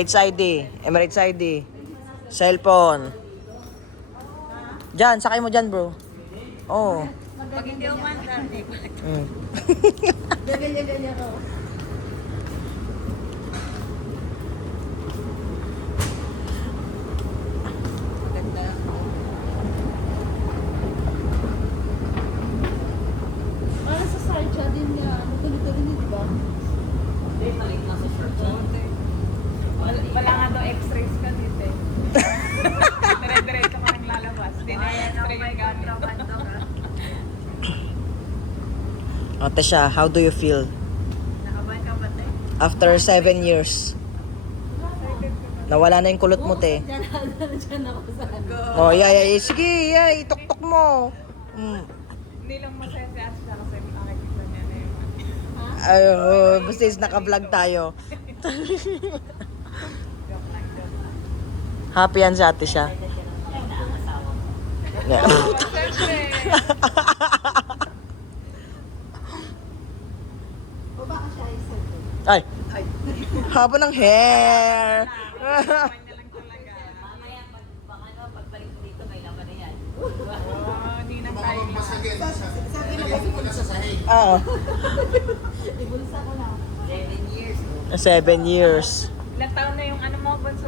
Emirates ID. Emirates ID. Cellphone. Diyan, sakay mo dyan, bro. Oo. Pag hindi umandar, di ba? Ganyan-ganyan ko. Maganda. Parang sa Sarja din niya. Matulito rin, di ba? Hindi, maliit lang sa short. Wala nga daw x-rays ka dito eh. Dire-diretso ka nang lalabas. Hindi na x-ray yung gamit. Ate siya, how do you feel? Nakabahan ka ba tayo? After 7 years. Nawala na yung kulot mo, te. Diyan ako sa ano. Oh, sige, ituktok mo. Hindi lang masaya si Asha kasi nakikita niya na yung Ay, basta is naka-vlog tayo. joke lang. Happy yan si ate siya. Yeah. Siyempre, O baka siya ay sabi. Ay, haba ng hair. naman niya lang talaga. Mamaya, pagbalik mo dito, may laman na yan. Oh, hindi na tayo lang. Sabi na kasi Oo, ibulsa ko na. 7 years. 7 years. Ilang taon na yung ano mo, bunso